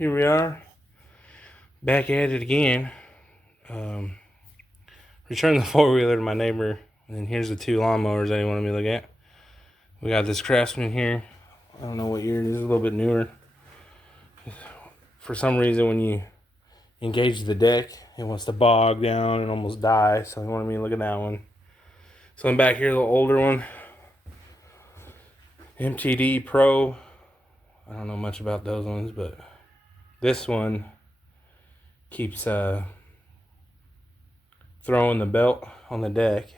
here we are, back at it again. Returned the four-wheeler to my neighbor, and here's the two lawnmowers that he wanted me to look at. We got this Craftsman here. I don't know what year it is, a little bit newer. For some reason, when you engage the deck, it wants to bog down and almost die, so he wanted me to look at that one. So I'm back here, the older one, MTD Pro. I don't know much about those ones, but this one keeps throwing the belt on the deck.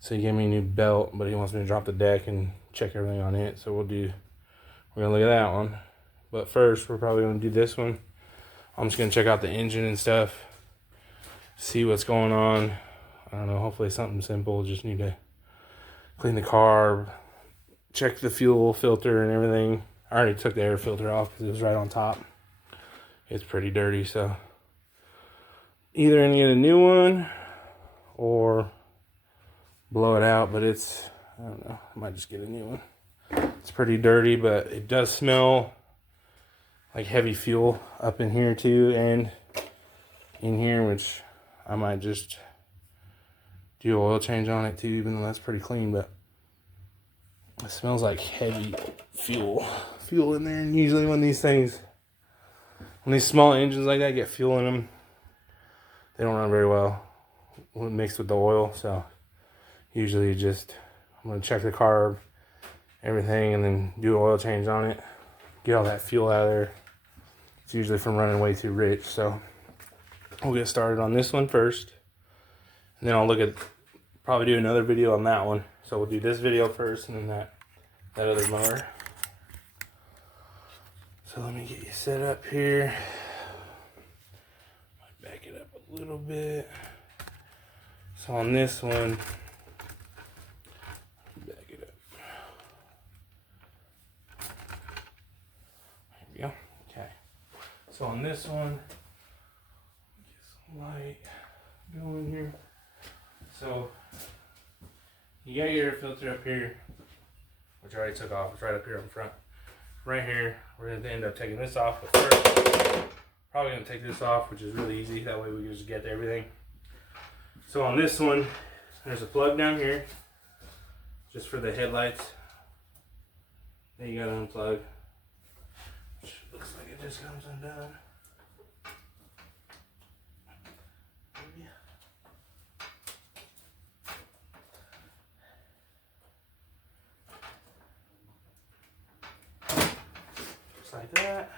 So he gave me a new belt, but he wants me to drop the deck and check everything on it. So we're gonna look at that one. But first, we're probably gonna do this one. I'm just gonna check out the engine and stuff, see what's going on. I don't know, hopefully something simple. Just need to clean the carb, check the fuel filter and everything. I already took the air filter off because it was right on top. It's pretty dirty, so either gonna get a new one or blow it out, but I don't know, I might just get a new one. It's pretty dirty, but it does smell like heavy fuel up in here too, and in here, which I might just do an oil change on it too, even though that's pretty clean, but it smells like heavy fuel in there. And usually when these small engines like that get fuel in them, they don't run very well when mixed with the oil. So usually I'm going to check the carb, everything, and then do an oil change on it, get all that fuel out of there. It's usually from running way too rich. So we'll get started on this one first, and then I'll probably do another video on that one. So we'll do this video first, and then that other mower. So let me get you set up here. Back it up a little bit. So on this one, back it up. There we go. Okay. So on this one, get some light going here. So you got your air filter up here, which I already took off. It's right up here on the front. Right here, we're going to end up taking this off, but first, probably going to take this off, which is really easy. That way we can just get everything. So on this one, there's a plug down here, just for the headlights. Then you got to unplug, which looks like it just comes undone. Like that.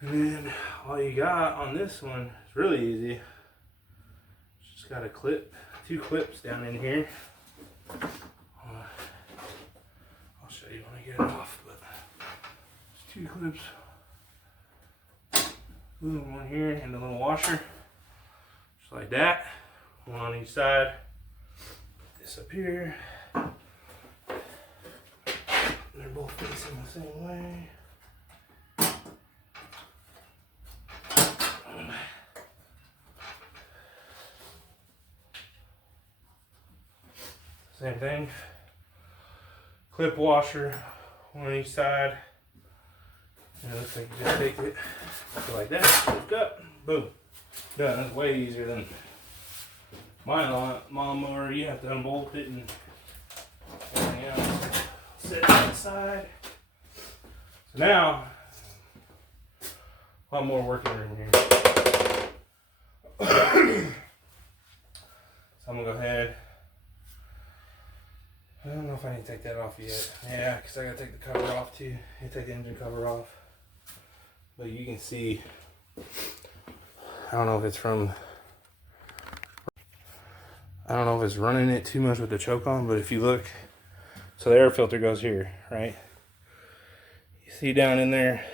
And then all you got on this one is really easy. Just got a two clips down in here. I'll show you when I get it off, but there's two clips. One here and a little washer. Just like that. One on each side. Put this up here. They're both facing the same way. Same thing. Clip washer, one on each side. And it looks like you just take it like that, lift up, boom. Done. That's way easier than my lawnmower. You have to unbolt it and everything else. Set it on the side. So now, a lot more working room here. So I'm gonna go ahead. I don't know if I need to take that off yet. Yeah, because I gotta take the cover off too. I take the engine cover off. But you can see, I don't know if it's running it too much with the choke on, but if you look, so the air filter goes here, right? You see down in there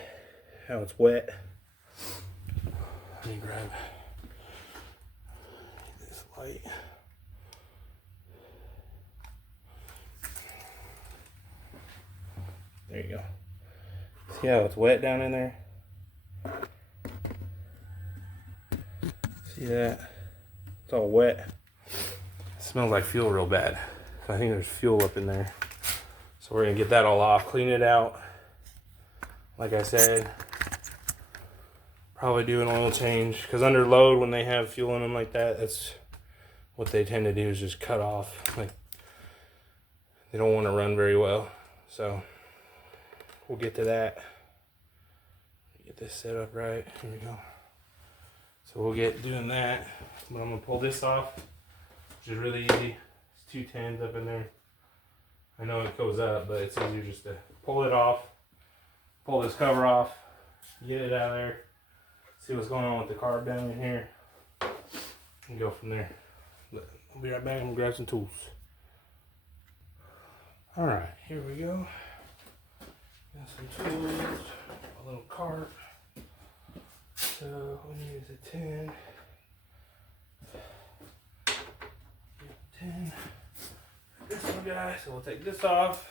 how it's wet. Let me grab this light. There you go. See how it's wet down in there? See that? It's all wet. It smells like fuel real bad. So I think there's fuel up in there. So we're gonna get that all off, clean it out, like I said, probably do an oil change, because under load, when they have fuel in them like that, that's what they tend to do, is just cut off. Like, they don't want to run very well. So we'll get to that. Get this set up right. Here we go. So we'll get doing that. But I'm gonna pull this off, which is really easy. It's 2 10s up in there. I know it goes up, but it's easier just to pull it off, pull this cover off, get it out of there, see what's going on with the carb down in here, and go from there. But I'll be right back and grab some tools. Alright, here we go. Got some tools, a little carb. So we use a 10. 10. This one, guy, so we'll take this off.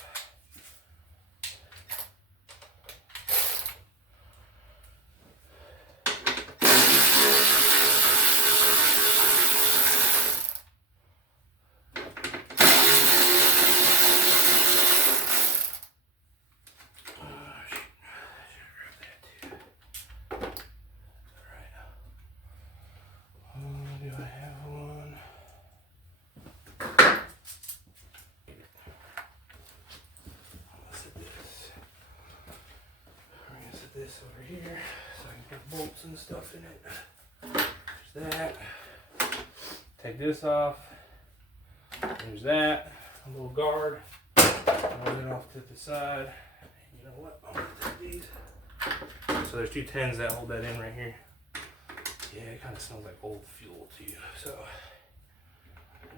Do I have one? This over here so I can put bolts and stuff in it. There's that. Take this off. There's that. A little guard. Move it off to the side. You know what? I'm gonna take these. So there's 2 10s that hold that in right here. Yeah, it kind of smells like old fuel to you. So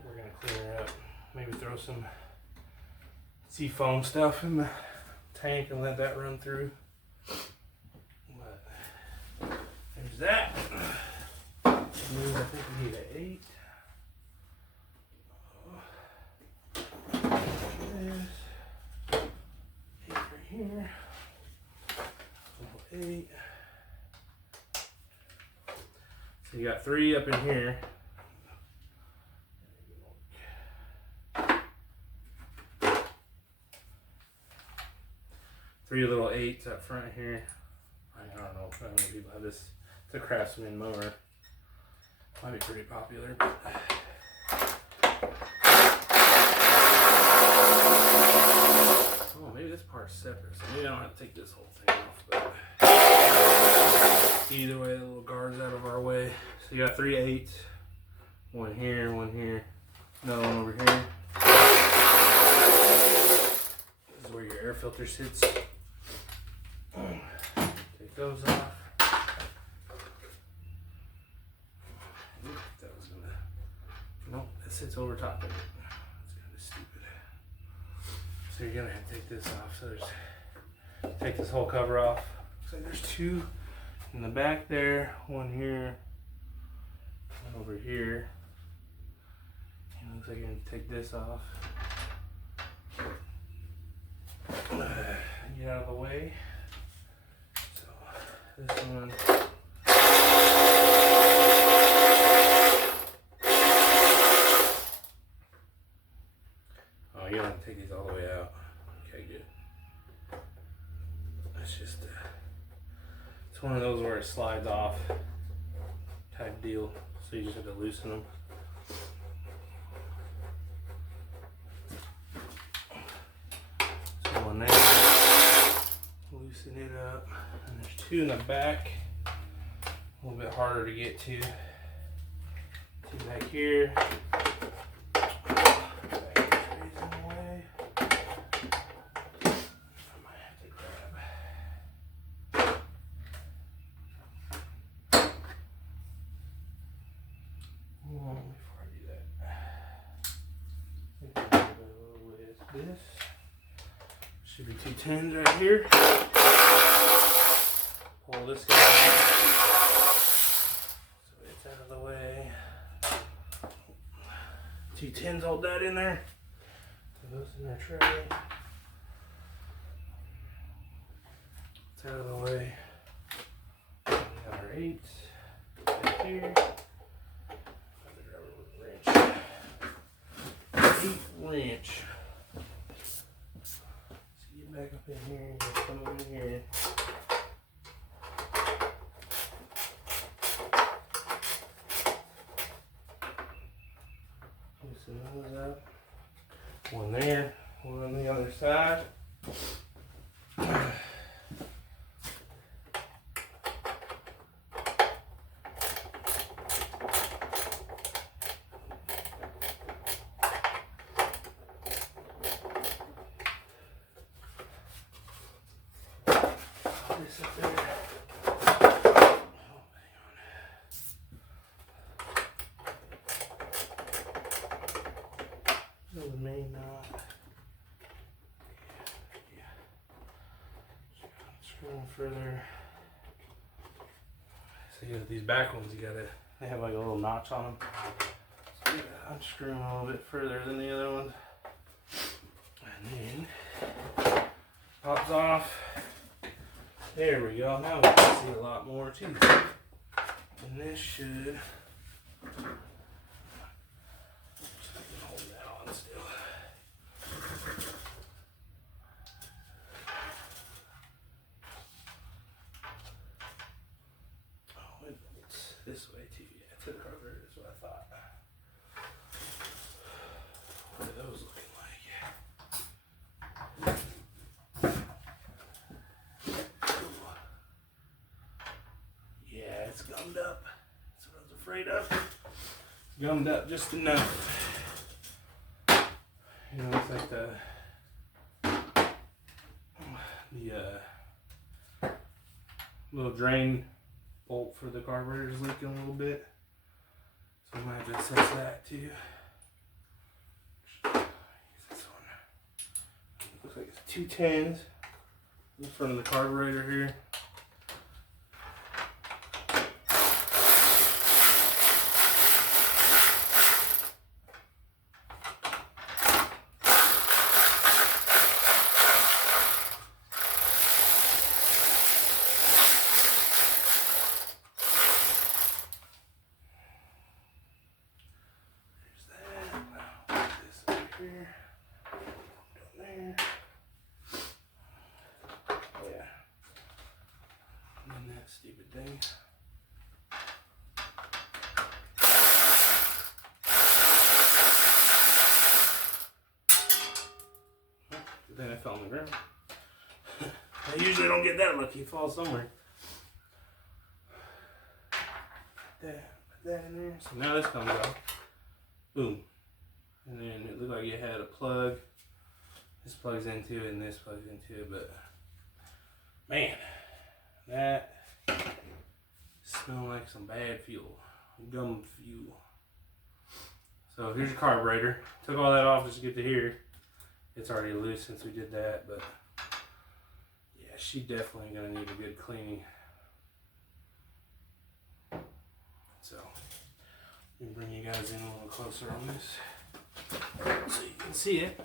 we're gonna clear it up. Maybe throw some seafoam stuff in the tank and let that run through. There's that. I think we need an 8. This 8 right here. 8. So you got 3 up in here. 3 little 8s up front here. I don't know how many people have this. It's a Craftsman mower. Might be pretty popular, but oh, maybe this part's separate, so maybe I don't have to take this whole thing off. But either way, the little guard's out of our way. So you got 3 8s, one here, another one over here. This is where your air filter sits. Take those off. Nope, that sits over top of it. That's kind of stupid. So you're gonna have to take this off. So there's, take this whole cover off. Looks like there's 2 in the back there, one here, one over here. And it looks like you're gonna take this off. Get out of the way. So this one. You don't have to take these all the way out. Okay, good. It's just, it's one of those where it slides off type deal. So you just have to loosen them. So one there, loosen it up. And there's 2 in the back. A little bit harder to get to. 2 back here. This should be 2 10s right here. Pull this guy so it's out of the way. 2 10s, hold that in there. Put those in their tray. It's out of the way. We got our 8s right here. 8 wrench. Back up in here, come over here. Loosen those up. One there, one on the other side. This up there. The main knot. Yeah. Screw them further. So you got these back ones, they have like a little notch on them. So you gotta unscrew them a little bit further than the other ones. And then pops off. There we go. Now we can see a lot more too. And this should hold that on still. Oh, it's this way too. Yeah, to the carburetor is what I thought. What are those looking like? Yeah, it's gummed up. That's what I was afraid of. It's gummed up just enough. You know, it's like the little drain bolt for the carburetor is leaking a little bit. So I might have to assess that too. Use this one. Looks like it's 210s in front of the carburetor here. Here, down there. Oh yeah. And then that stupid thing. Good thing I fell on the ground. I usually don't get that lucky. It falls somewhere. Put that in there. So now this comes out. Boom. And then it looked like you had a plug. This plugs into it and this plugs into it, but man, that smells like some bad fuel. Gum fuel. So here's your carburetor. Took all that off just to get to here. It's already loose since we did that, but yeah, she definitely gonna need a good cleaning. So let me bring you guys in a little closer on this, so you can see it.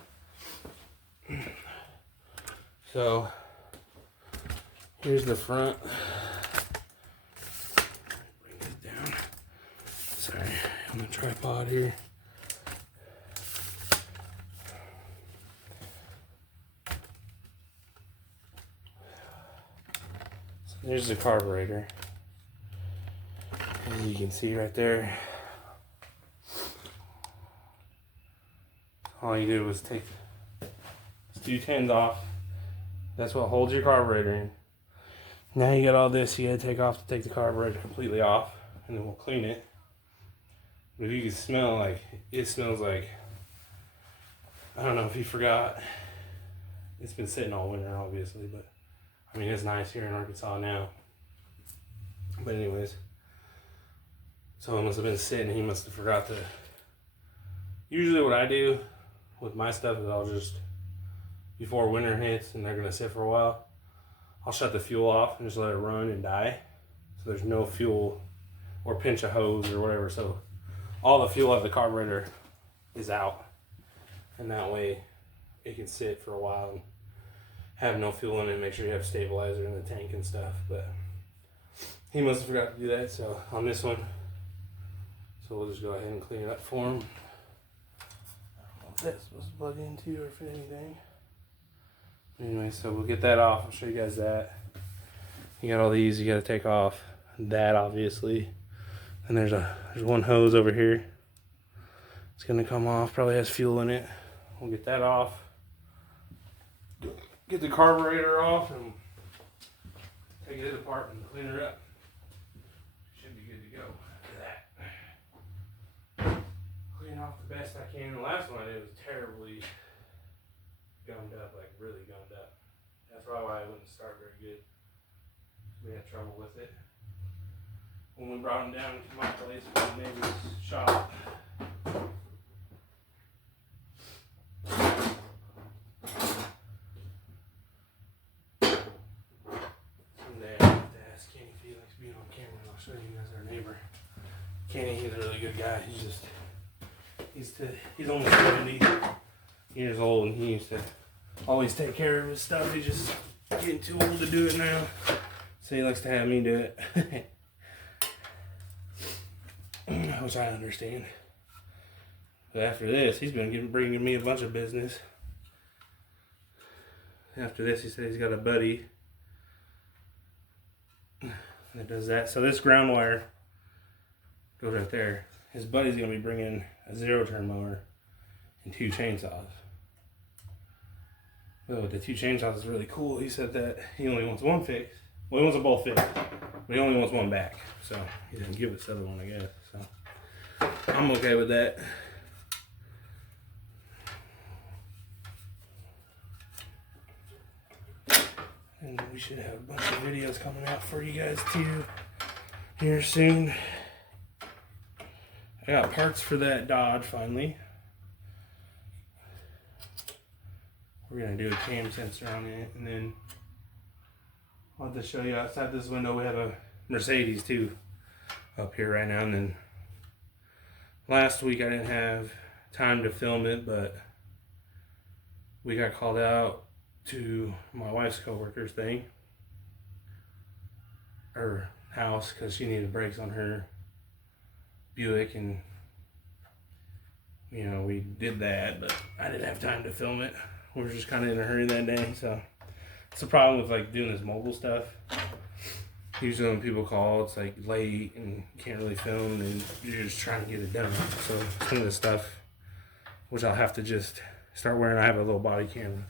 So here's the front. Bring this down. Sorry, on the tripod here. So there's the carburetor. As you can see right there. All you did was take these 210s off. That's what holds your carburetor in. Now you got all this you gotta take off to take the carburetor completely off, and then we'll clean it. But if you can smell, like, it smells like, I don't know if you forgot. It's been sitting all winter, obviously, but I mean, it's nice here in Arkansas now. But anyways, so it must have been sitting, he must have forgot to. Usually what I do with my stuff is I'll just, before winter hits and they're gonna sit for a while, I'll shut the fuel off and just let it run and die. So there's no fuel, or pinch a hose or whatever. So all the fuel out of the carburetor is out. And that way it can sit for a while and have no fuel in it. Make sure you have stabilizer in the tank and stuff. But he must have forgot to do that. So on this one, so we'll just go ahead and clean it up for him. That's supposed to plug into or fit anything. Anyway, so we'll get that off. I'll show you guys that. You got all these you got to take off. That obviously. And there's one hose over here. It's gonna come off, probably has fuel in it. We'll get that off. Get the carburetor off and take it apart and clean her up. Should be good to go after that. Clean off the best I can. The last one I did was terribly gummed up, like really gummed up. That's probably why it wouldn't start very good. We had trouble with it. When we brought him down to my place from the neighbor's shop. Someday I'll have to ask Kenny if he likes being on camera, and I'll show you guys our neighbor. Kenny, he's a really good guy. He's almost 70 years old, and he used to always take care of his stuff. He's just getting too old to do it now, so he likes to have me do it. Which I understand. But after this, he's been bringing me a bunch of business. After this, he said he's got a buddy that does that. So this ground wire goes right there. His buddy's going to be bringing a 0-turn mower and 2 chainsaws. Oh, the 2 chainsaws is really cool. He said that he only wants one fixed. Well, he wants them both fixed, but he only wants one back. So he didn't give us the other one, I guess. So I'm okay with that. And we should have a bunch of videos coming out for you guys too here soon. I got parts for that Dodge finally. We're gonna do a cam sensor on it, and then I'll have to show you outside this window. We have a Mercedes too up here right now. And then last week I didn't have time to film it, but we got called out to my wife's coworker's thing, her house, because she needed brakes on her Buick, and you know, we did that, but I didn't have time to film it. We were just kind of in a hurry that day, so it's the problem with like doing this mobile stuff. Usually when people call, it's like late and you can't really film, and you're just trying to get it done. So some of the stuff, which I'll have to just start wearing. I have a little body camera.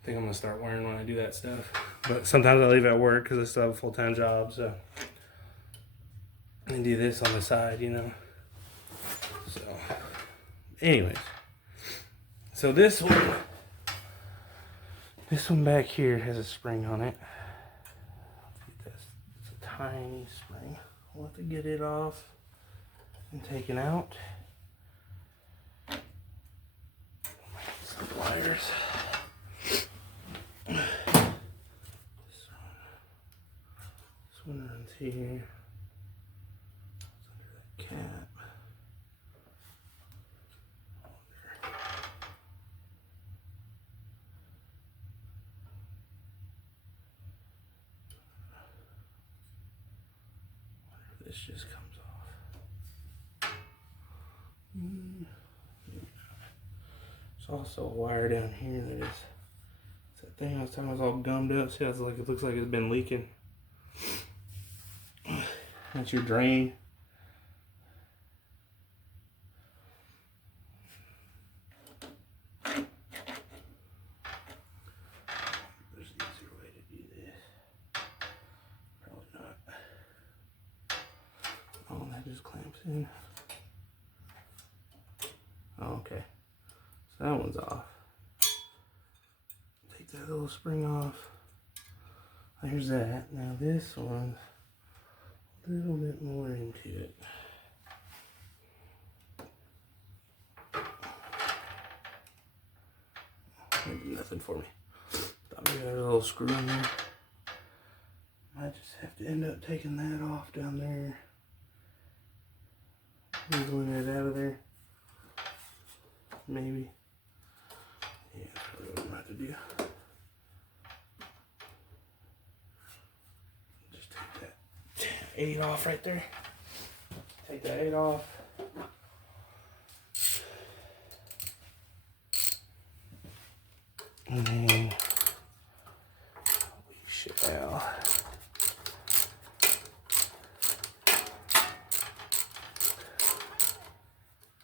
I think I'm gonna start wearing when I do that stuff. But sometimes I leave at work because I still have a full-time job, so and do this on the side, you know. So, anyways, so this one back here has a spring on it. It's a tiny spring. We'll have to get it off and taken out. Some wires. This one runs here. It's under that cap. This just comes off. There's also a wire down here that is, it's that thing I was talking about, all gummed up. See how it's like, it looks like it's been leaking. That's your drain. There's an easier way to do this. Probably not. Oh, that just clamps in. Oh, okay. So that one's off. Take that little spring off. There's that. Now this one's a little bit more into it. Maybe nothing for me. Thought maybe I had a little screw in there. Might just have to end up taking that off down there. Wiggling it out of there. Maybe. Yeah, that's probably what I'm about to do. Just take that 8 off right there. Take that 8 off. And then we shall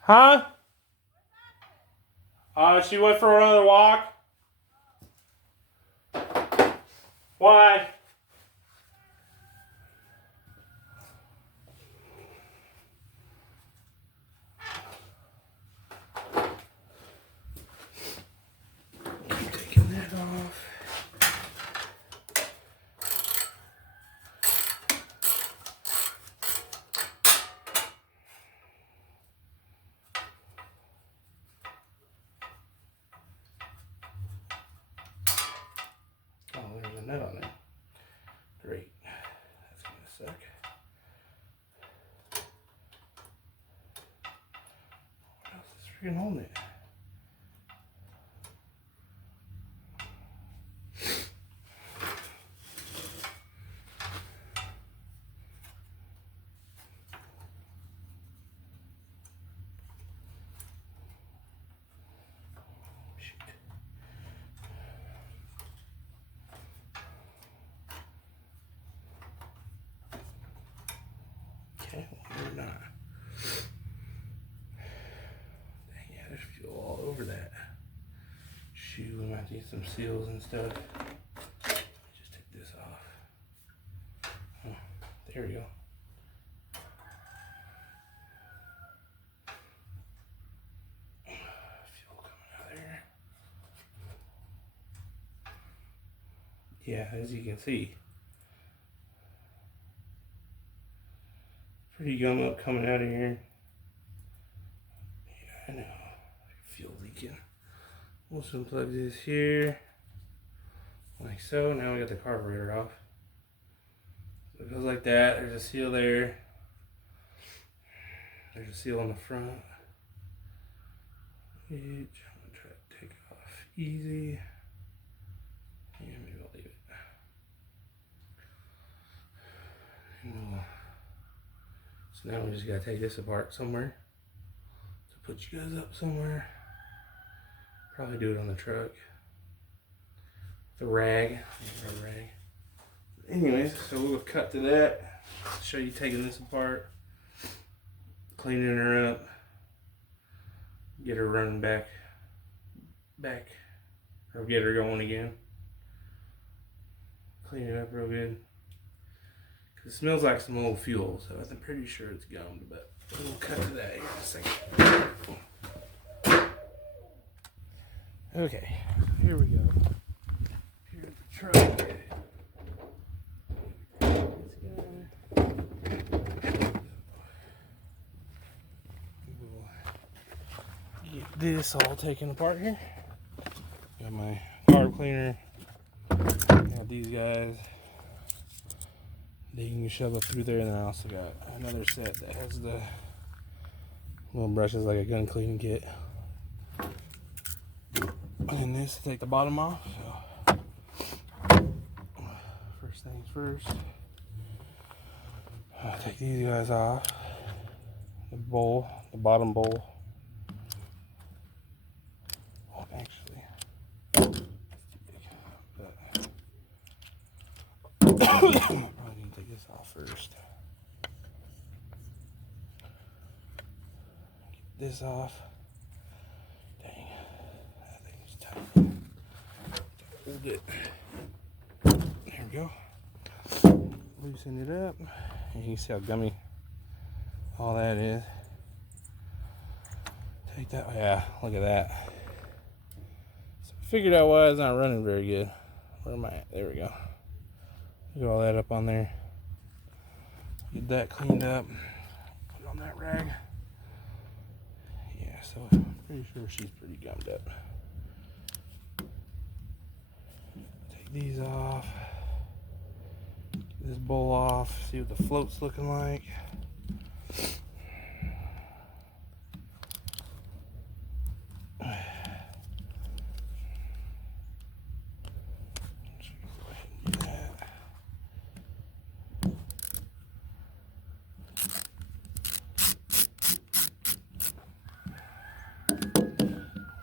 huh? She went for another walk. Why? Taking that off. Oh, there's a nut on there. Great. That's gonna suck. What else is freaking holding it? Okay, well, we're not. Dang, yeah, there's fuel all over that. Shoot, we might need some seals and stuff. Just take this off. Oh, there we go. Fuel coming out of there. Yeah, as you can see. Pretty gum up coming out of here. Yeah, I know. Fuel leaking. We'll just unplug this here. Like so. Now we got the carburetor off. So it goes like that. There's a seal there. There's a seal on the front. I'm gonna try to take it off easy. Yeah, maybe I'll leave it. So now we just gotta take this apart somewhere. To put you guys up somewhere. Probably do it on the truck. The rag. Anyways, so we'll cut to that. Show you taking this apart. Cleaning her up. Get her running back. Or get her going again. Clean it up real good. It smells like some old fuel, so I'm pretty sure it's gummed, but we'll cut to that here in a second. Okay, here we go. Here's the truck. We'll get this all taken apart here. Got my carb cleaner. Got these guys. You can shove it through there, and then I also got another set that has the little brushes like a gun cleaning kit. And this to take the bottom off. So first things first, take these guys off. The bowl, the bottom bowl. Oh, actually, probably need to take this off first. Get this off. Dang, that thing's tight. Hold it. There we go. Loosen it up. And you can see how gummy all that is. Take that. Yeah, look at that. So I figured out why it's not running very good. Where am I at? There we go. Get all that up on there. Get that cleaned up. Put it on that rag. Yeah, so I'm pretty sure she's pretty gummed up. Take these off. Get this bowl off. See what the float's looking like.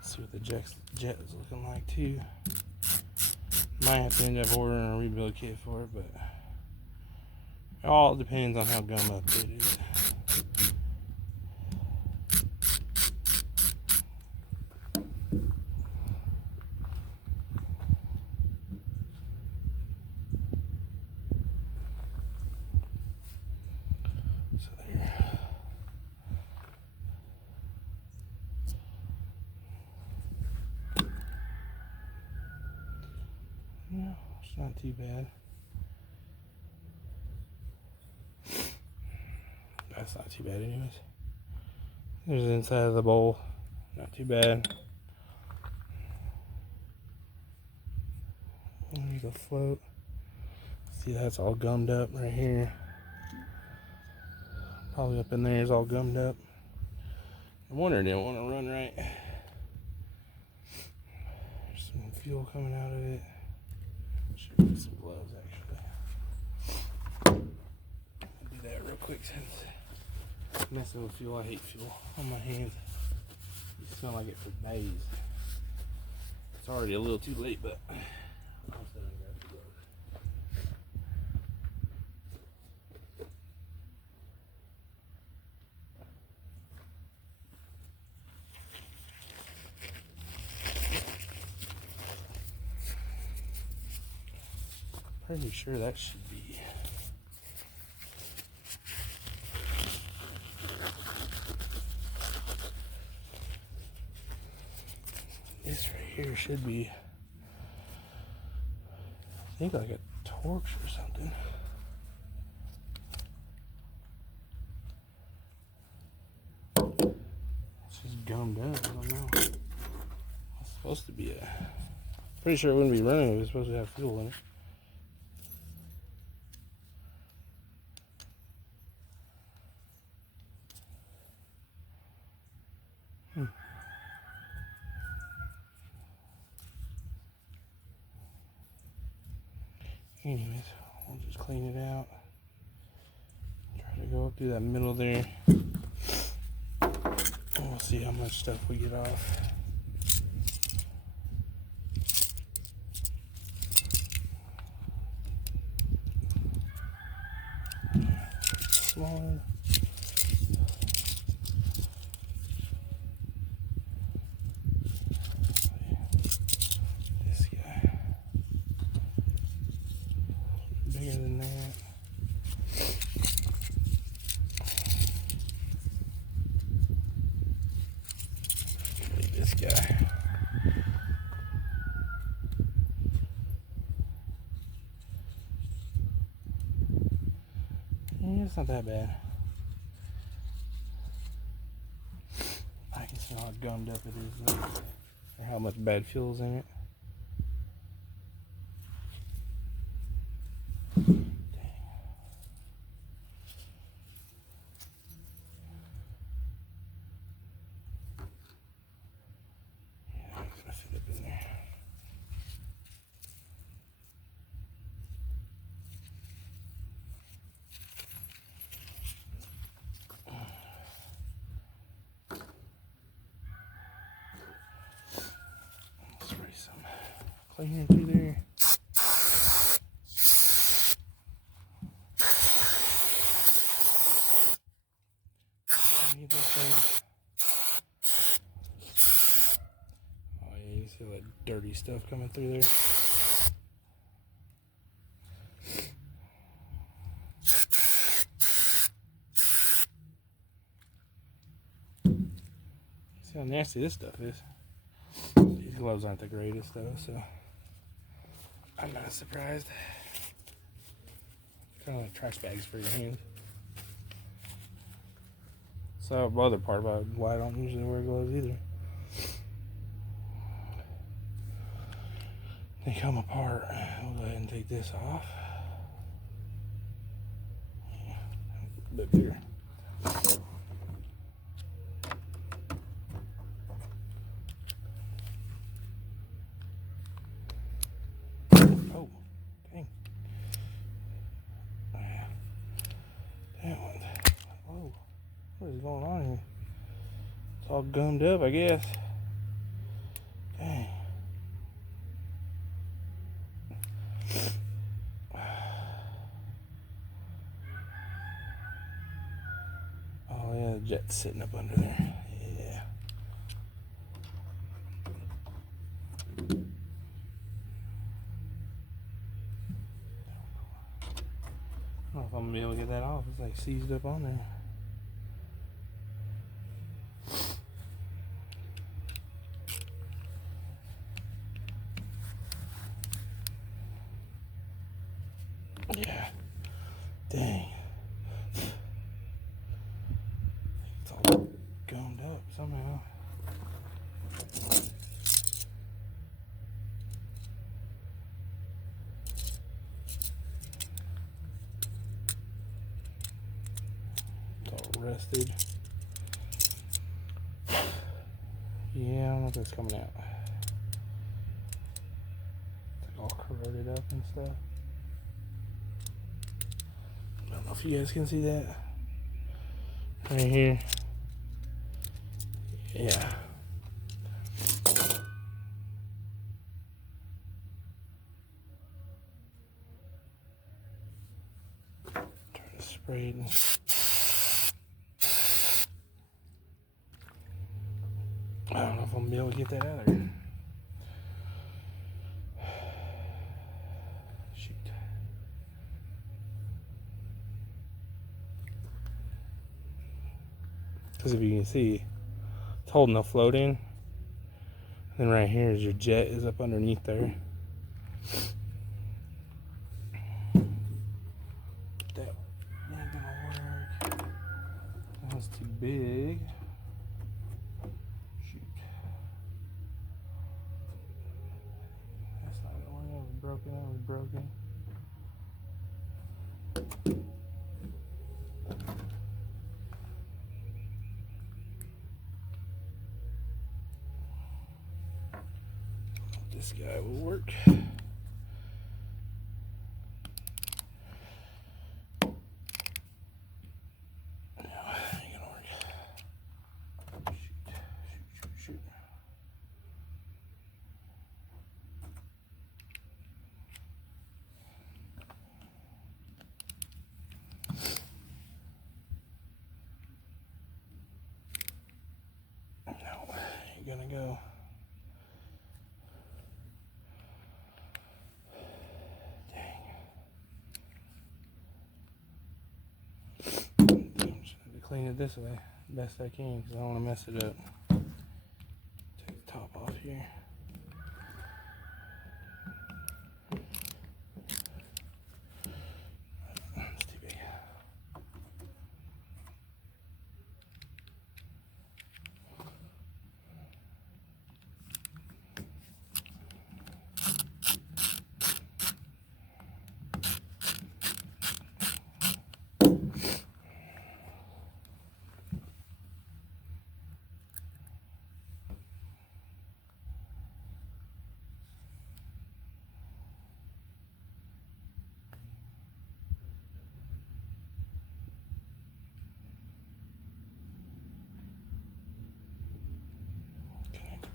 See what the jet is looking like too. Might have to end up ordering a rebuild kit for it, but it all depends on how gum up it is. It's not too bad. That's not too bad anyways. There's the inside of the bowl. Not too bad. There's the float. See, that's all gummed up right here. Probably up in there is all gummed up. I wonder it didn't want to run right. There's some fuel coming out of it. Should get some gloves actually. I'll do that real quick since messing with fuel. I hate fuel on my hands. It smells like it for days. It's already a little too late, but I'll still grab the gloves. Pretty sure that should be. This right here should be, I think, like a torch or something. It's just gummed up. I don't know. It's supposed to be a. Pretty sure it wouldn't be running if it was supposed to have fuel in it. Anyways, we'll just clean it out. Try to go up through that middle there. We'll see how much stuff we get off. Smaller. This guy. Bigger than that. This guy. Yeah, it's not that bad. I can see how gummed up it is though, or how much bad fuel's in it. Cleaner through there. Get this thing. Oh yeah, you see that dirty stuff coming through there. See how nasty this stuff is. These gloves aren't the greatest though, so I'm not surprised. Kind of like trash bags for your hands. So the other part about why I don't usually wear gloves either. They come apart. We'll go ahead and take this off. Yeah, a bit bigger. Oh, dang. That one. Whoa. What is going on here? It's all gummed up, I guess. Dang. Oh yeah, the jet's sitting up under there. Yeah. I don't know if I'm gonna be able to get that off. It's like seized up on there. rusted. Yeah, I don't know if it's coming out. It's like all corroded up and stuff. I don't know if you guys can see that. Right here. Yeah. Try to spray it. I don't know if I'm gonna be able to get that out of there. Shoot. Because if you can see, it's holding the float in. And right here is your jet is up underneath there. That ain't gonna work. That was too big. Shoot. That's not gonna work. That was broken. That was broken. This guy will work. Gonna go. Dang. I'm just gonna clean it this way best I can because I don't want to mess it up. Take the top off here. It's too big.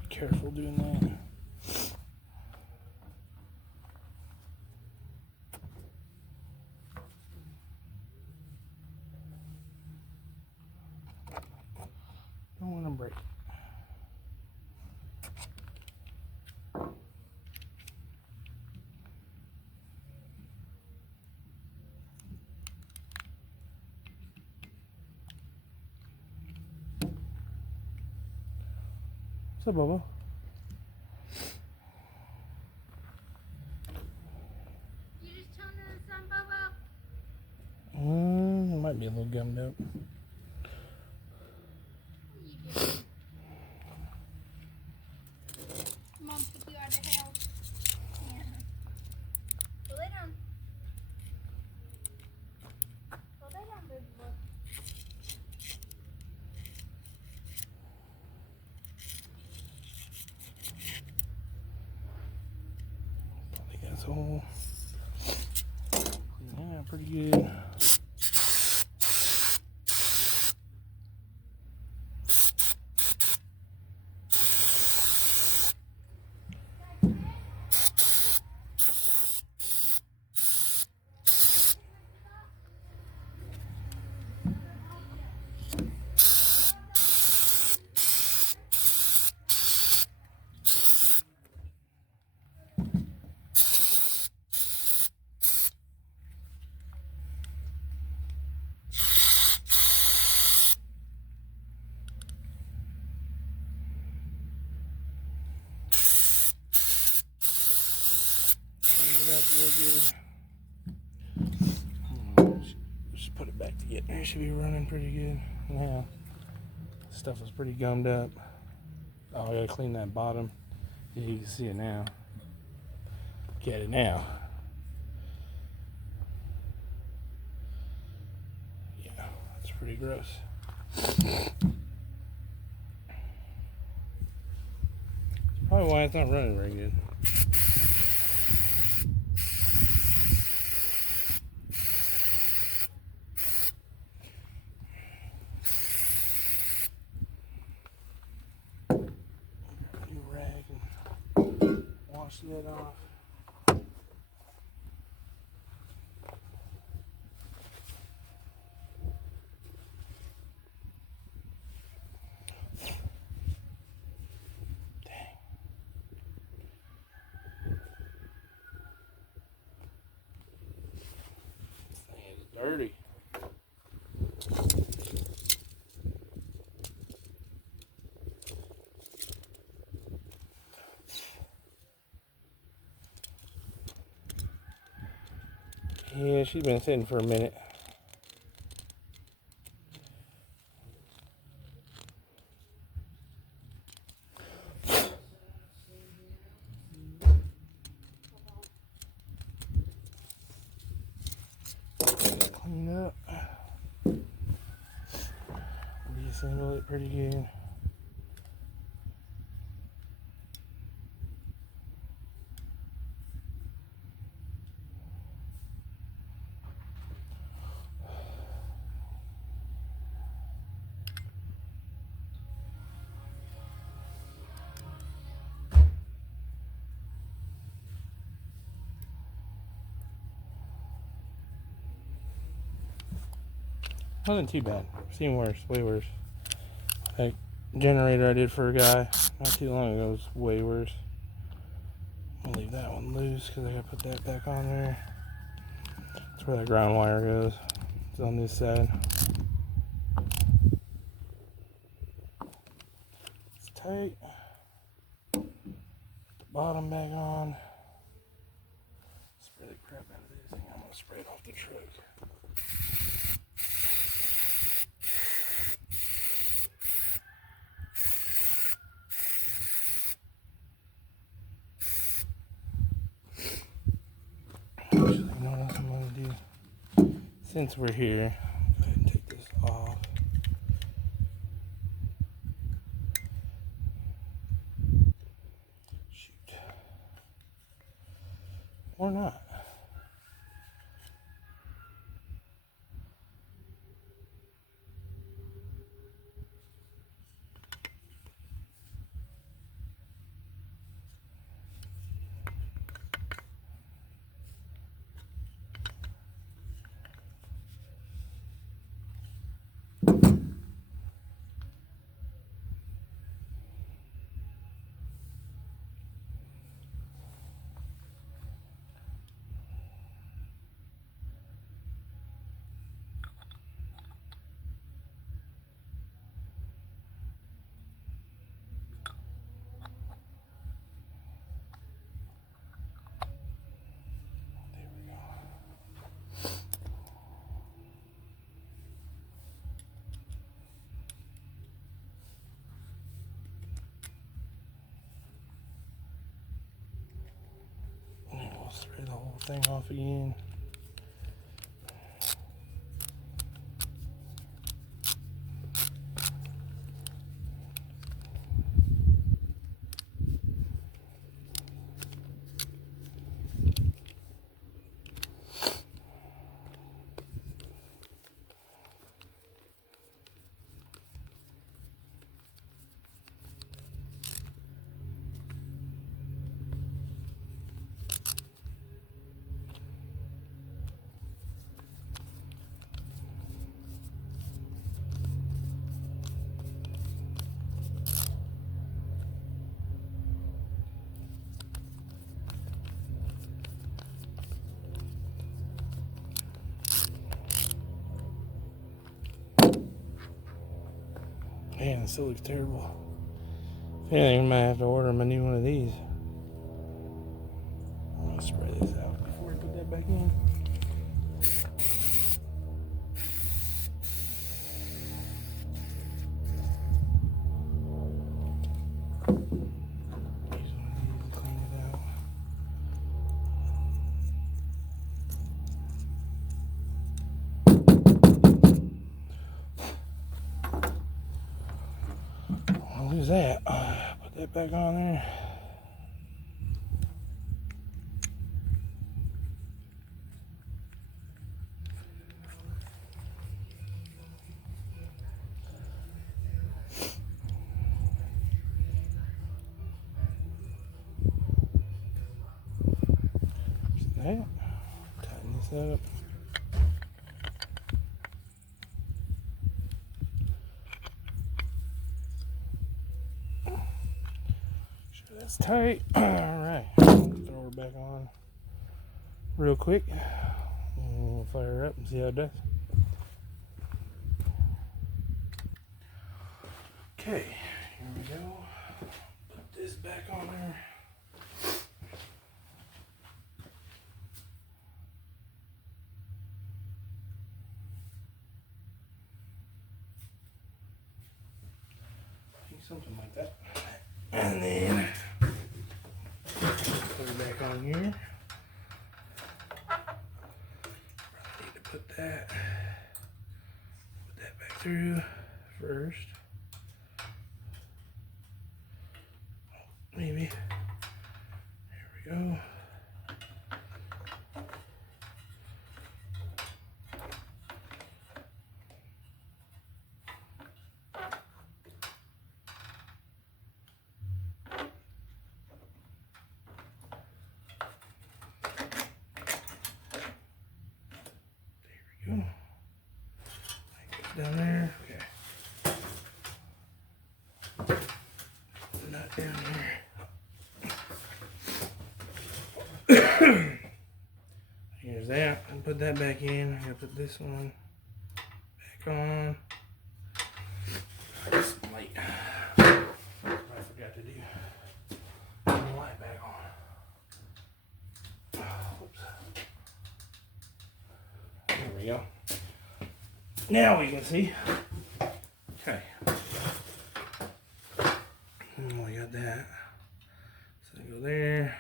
Be careful doing that. Don't want to break. What's up, Bubba? You just turn on the sun, Bubba? It might be a little gummed up. You did. Mom took you out of the house. Yeah. Go lay down. Go lay down, baby boy. Probably got some. Yeah, pretty good. Just put it back together. It should be running pretty good. Now, stuff is pretty gummed up. Oh, I gotta clean that bottom. Yeah, you can see it now. Get it now. Yeah, that's pretty gross. Probably why it's not running very good. New rag and wash that off. Dirty. Yeah, she's been sitting for a minute. Clean up. Reassemble it pretty good. Wasn't too bad. Seen worse, way worse. That generator I did for a guy not too long ago was way worse. I'll leave that one loose because I gotta put that back on there. That's where that ground wire goes. It's on this side. It's tight. Put the bottom back on. Spray the crap out of this thing. I'm gonna spray it off the truck. Actually, you know what I'm gonna do? Since we're here, go ahead and take this off. Shoot. Or not. We'll spray the whole thing off again. Man, it still looks terrible. If anything, I might have to order him a new one of these. I'm gonna spray this out before I put that back in. Use one of these to clean it out. There's that. Put that back on there. There's that. Tighten this up. Sure that's tight. Alright. Throw her back on real quick. We'll fire her up and see how it does. Okay, here we go. Put this back on there. I think something like that. And then put it back on here. Probably need to put that back through first. Maybe. There we go. There we go. Down there. Okay. Not down here. Here's that. I'll put that back in. I'm gonna put this one back on. This light. I forgot to do. Put the light back on. Oops. There we go. Now we can see. Okay. And we got that. So go there.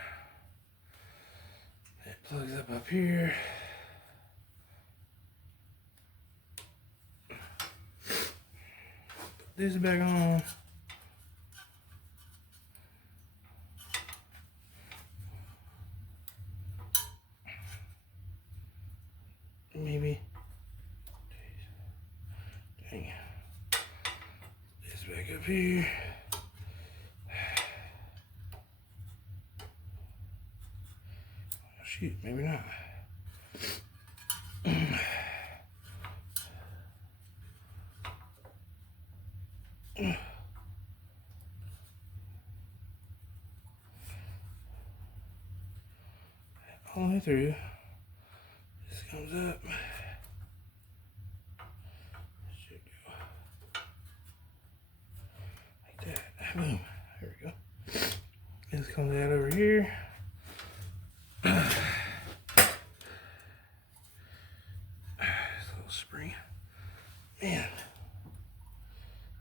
It plugs up here. Put this back on. Maybe. Dang. This back up here. Shoot, maybe not. All the way through. This comes up. Should go like that. Boom. There we go. This comes out over here. Spring. Man,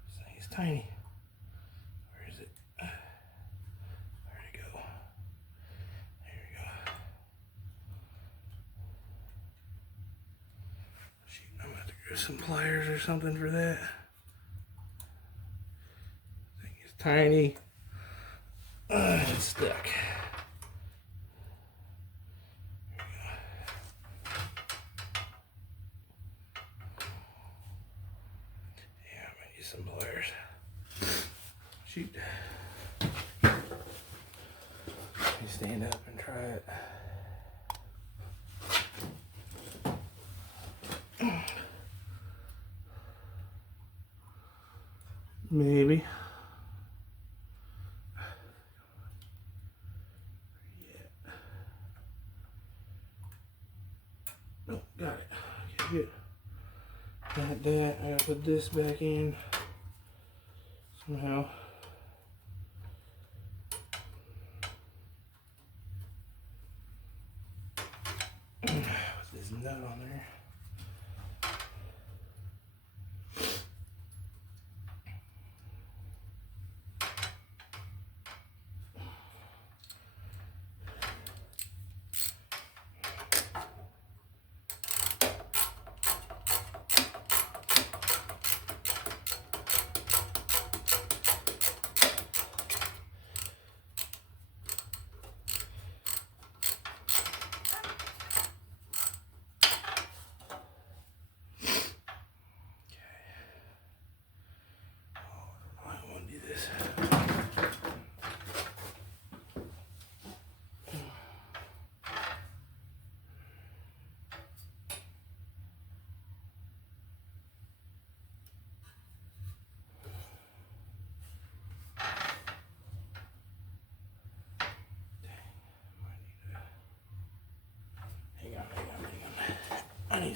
this thing is tiny. Where is it? Where'd it go? There we go. Shoot, I'm gonna have to grab some pliers or something for that. This thing is tiny. It's stuck. Some pliers. Shoot. Let me stand up and try it. Maybe. Yeah. Nope, got it. Okay, good. Got that. I gotta put this back in. Somehow. Put this nut on there.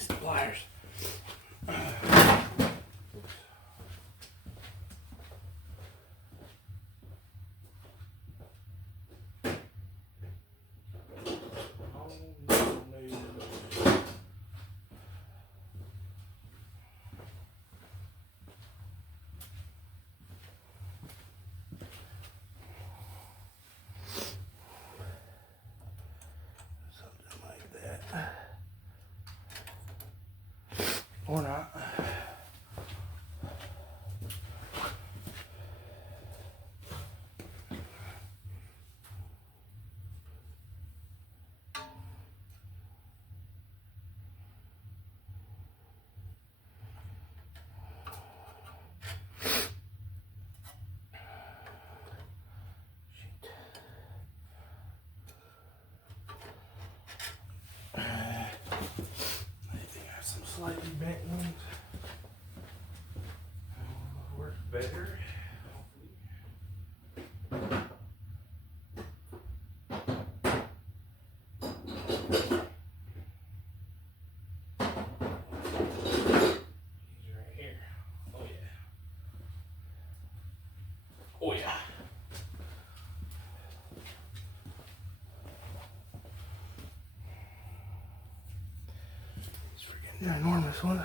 need some pliers. Something like that. Or not. Slightly bent ones work better. These right here. Oh yeah. Oh yeah. It's freaking enormous one.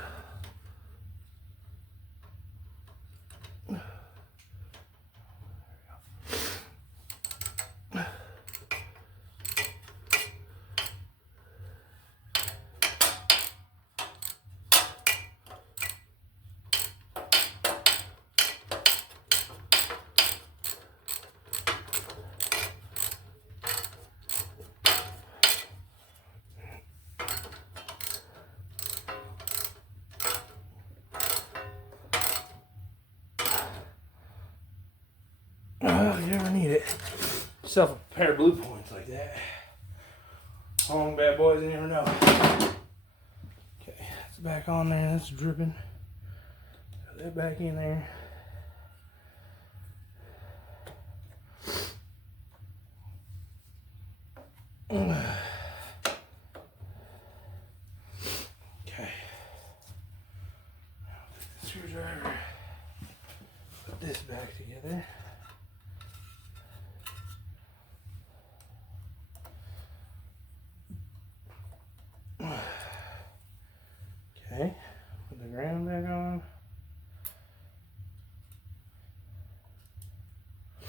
Oh, you never need it. Yourself a pair of blue points like that. Long bad boys, you never know. Okay, it's back on there. That's dripping. Got that back in there. Okay. Now take the screwdriver. Put this back together. Okay, put the ground back on.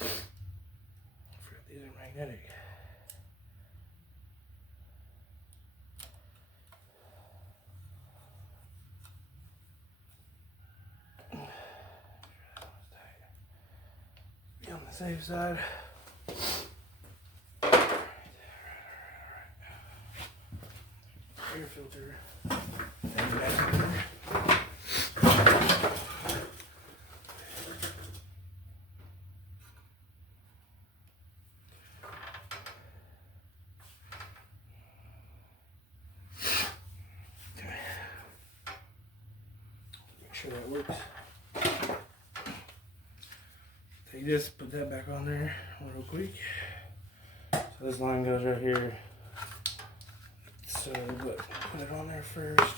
I forgot these are magnetic. Be on the safe side. Air filter. Make sure that works. Take this, put that back on there real quick. So this line goes right here. So, but put it on there first.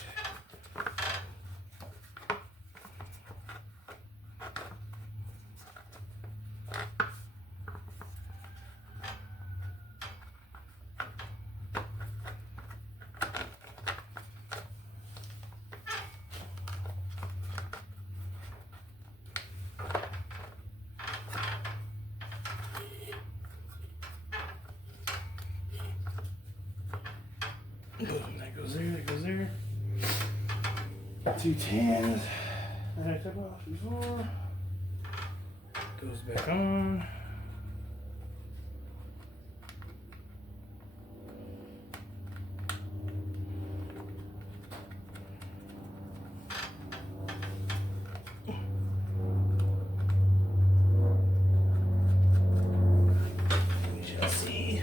Boom, that goes there, that goes there. 2 10s that I took off before. Goes back on. We shall see.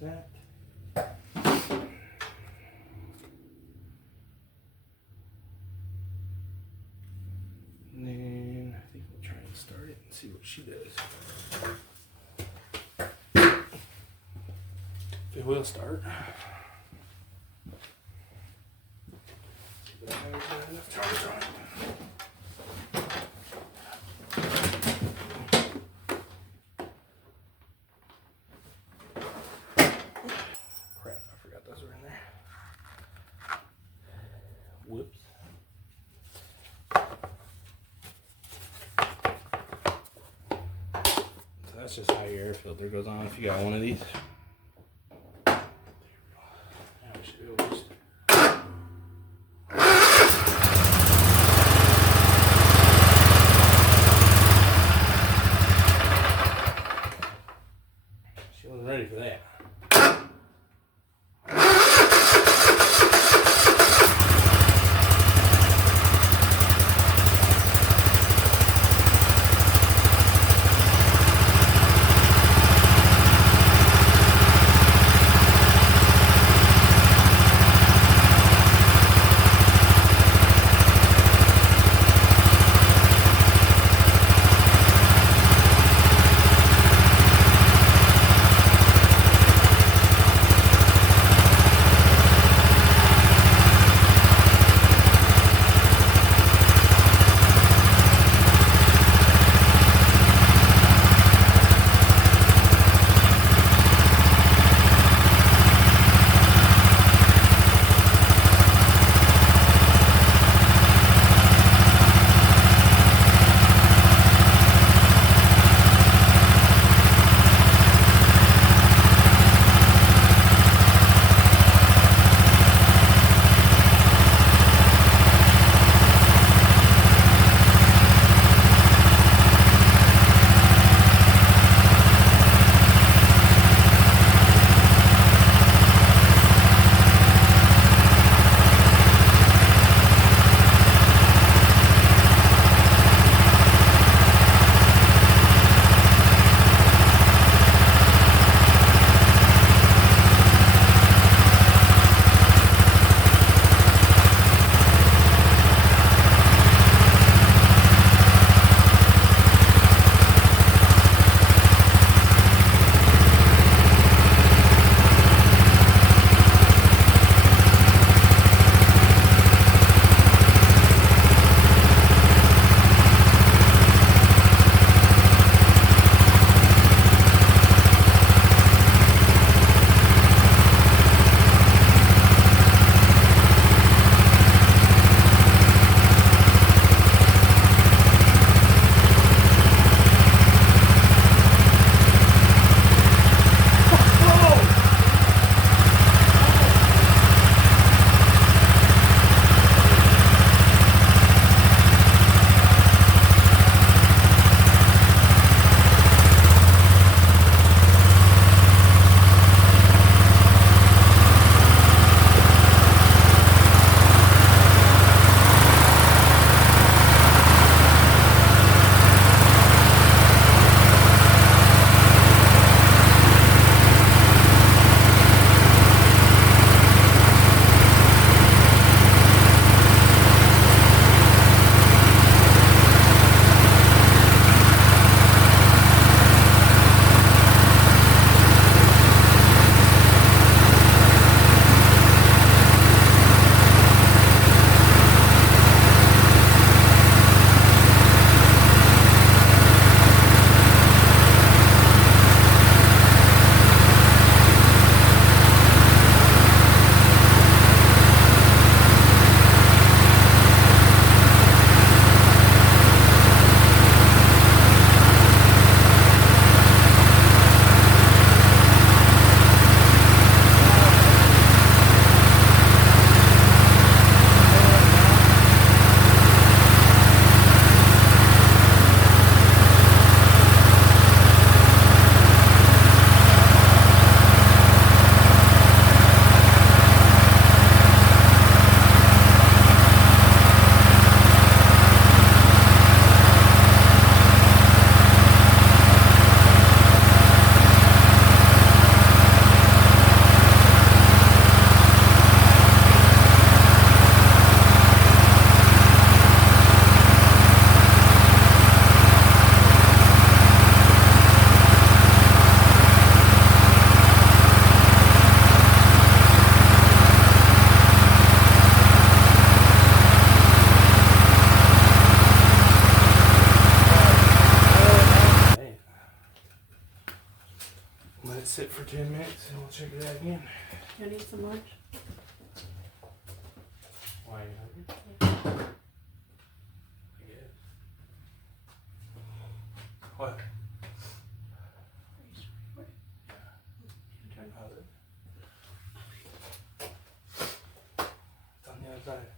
There's that. And then I think we'll try and start it and see what she does. If it will start. See if I have enough charge on it. Crap, I forgot those were in there. Whoops. So that's just how your air filter goes on if you got one of these. There we go. Now we should be able to just she wasn't ready for that. sit for 10 minutes and we'll check it out again. You need some lunch? Why are you hungry? I guess. What? How's it? It's on the other side.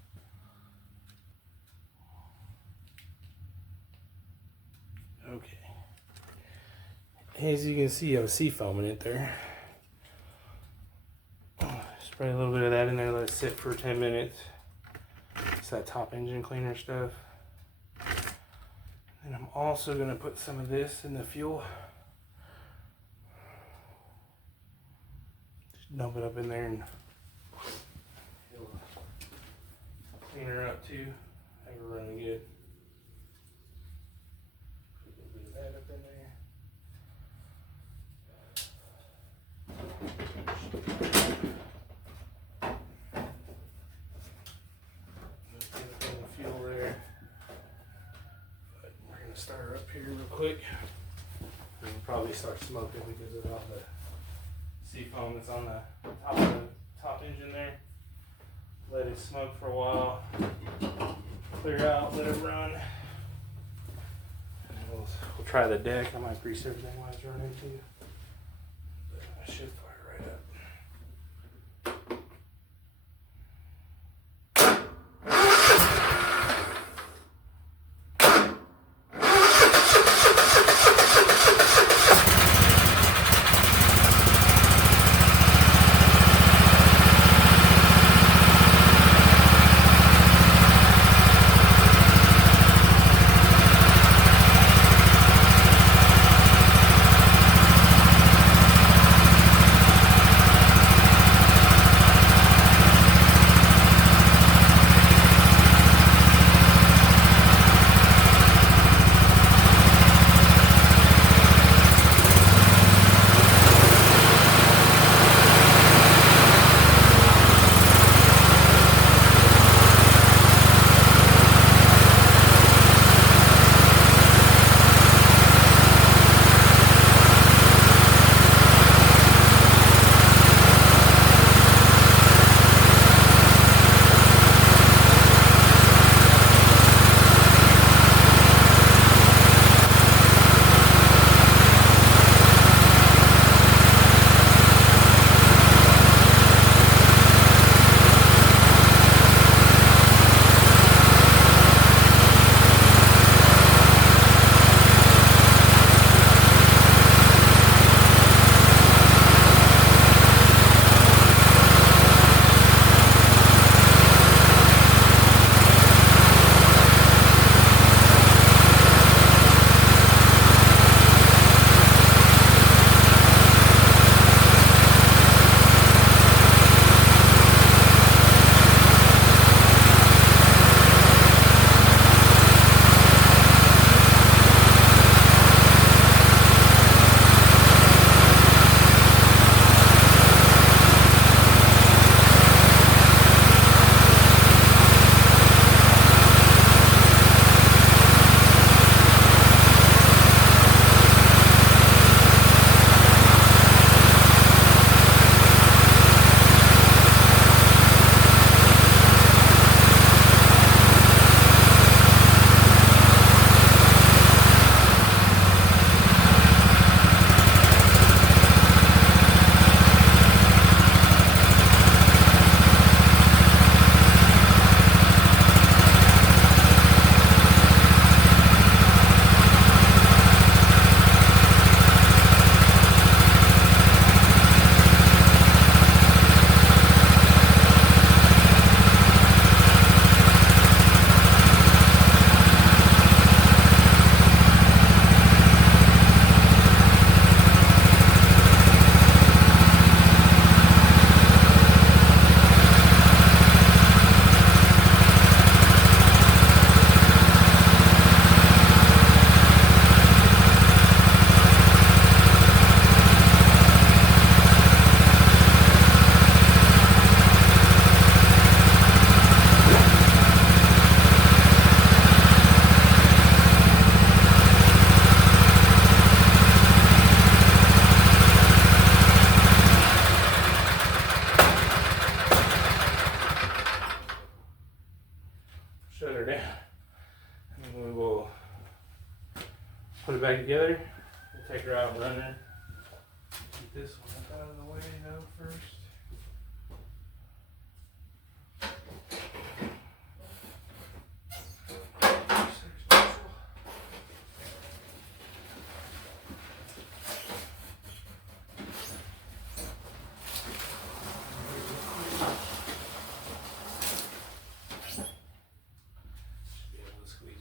Okay. As you can see, I have a sea foam in it there. Spray a little bit of that in there, let it sit for 10 minutes. It's that top engine cleaner stuff. And I'm also going to put some of this in the fuel. Just dump it up in there and it'll clean her up too. Have her running good. Put a little bit of that up in there. Fuel there. But we're going to start her up here real quick. We'll probably start smoking because of all the sea foam that's on the top engine there. Let it smoke for a while. Clear out, let it run. And we'll try the deck. I might grease everything while it's running too. But I should fire right up. put it back together. We'll take her out and run her. Get this one out of the way though first.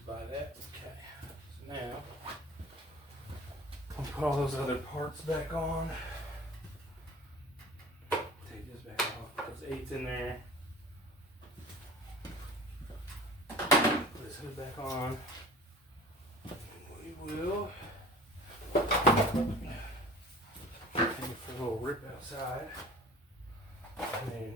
By that. Okay. So now I'll put all those other parts back on. Take this back off. Put those 8s in there. Put this hood back on. We will take it for a little rip outside. And then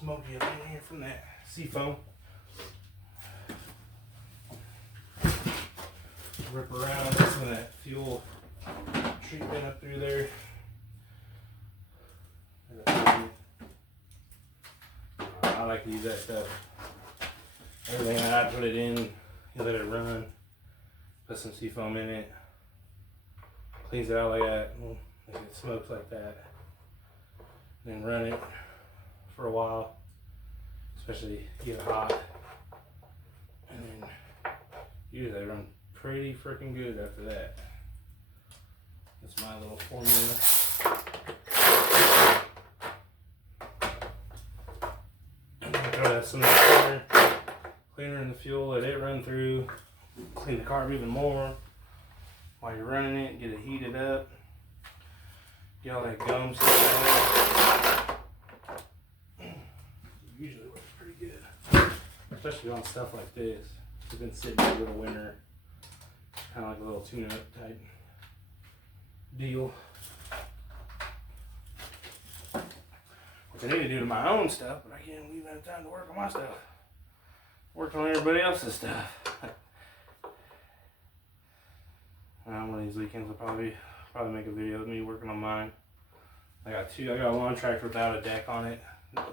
smoky up in here from that seafoam. Rip around some of that fuel treatment up through there. I like to use that stuff. Everything that I put it in, you let it run. Put some seafoam in it. Cleans it out like that. Like it smokes like that. Then run it for a while, especially get it hot, and then usually they run pretty freaking good after that. That's my little formula. And then throw that some cleaner in the fuel, let it run through, clean the carb even more while you're running it, get it heated up, get all that gum stuff out. Usually works pretty good, especially on stuff like this. It's been sitting over the winter, kind of like a little tune-up type deal. Which I need to do to my own stuff, but I can't leave that time to work on my stuff. Working on everybody else's stuff. One of these weekends I'll probably make a video of me working on mine. I got a lawn tractor without a deck on it.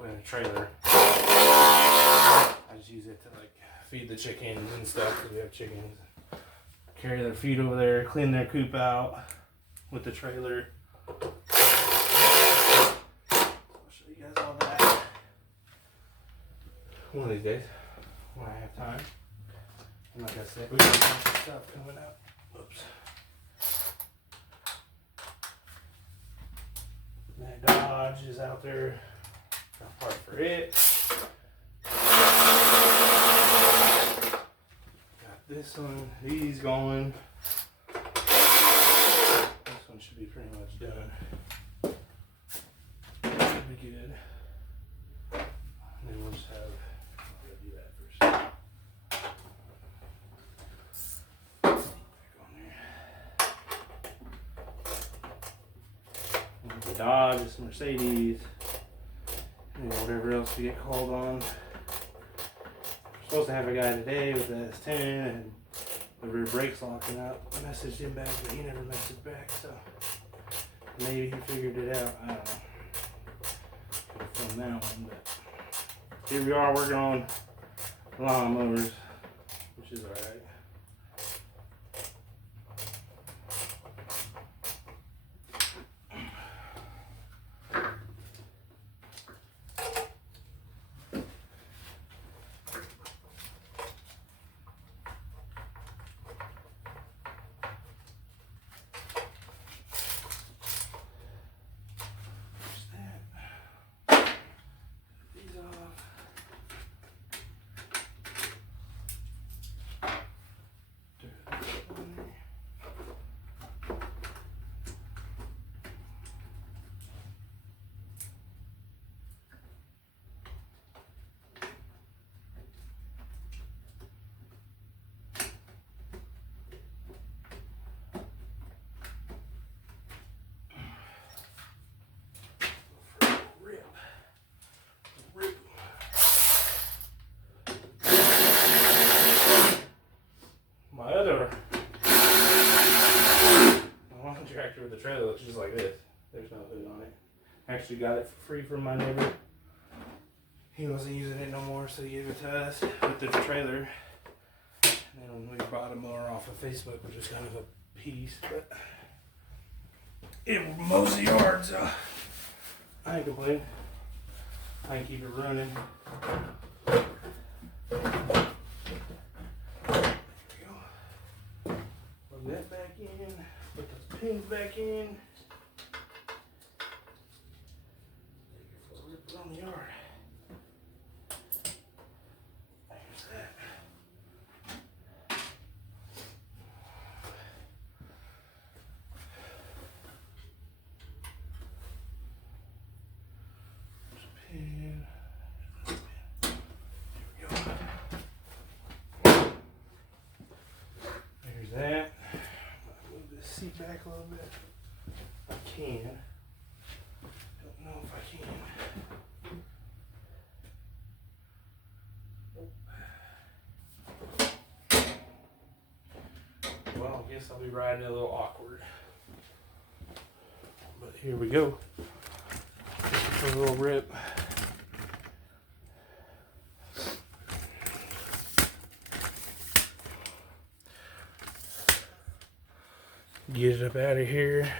With a trailer. I just use it to like feed the chickens and stuff because we have chickens. Carry their feed over there, clean their coop out with the trailer. I'll show you guys all that one of these days when I have time. And like I said, we got lots of stuff coming out. Oops. That Dodge is out there. Got part for it. Got this one, these going. This one should be pretty much done. Should be good. And then we'll just have, I'm gonna do that first. Back on there. The Dodge, this Mercedes. And whatever else we get called on. We're supposed to have a guy today with the S10 and the rear brakes locking up. I messaged him back, but he never messaged back, so maybe he figured it out. I don't know. Could have filmed that one, but here we are working on lawnmowers, which is alright. My other one tractor with the trailer looks just like this. There's no hood on it. Actually got it for free from my neighbor. He wasn't using it no more, so he gave it to us with the trailer. And then we bought a mower off of Facebook, which is kind of a piece, but it mows the yard, so I ain't complaining. I can keep it running. There we go. Plug that back in. Put those pins back in. Take it for a rip around the yard. There's that. Pin. There we go. There's that. Move this seat back a little bit. I can. Don't know if I can. Well, I guess I'll be riding it a little awkward. But here we go. Just a little rip. Get it up out of here.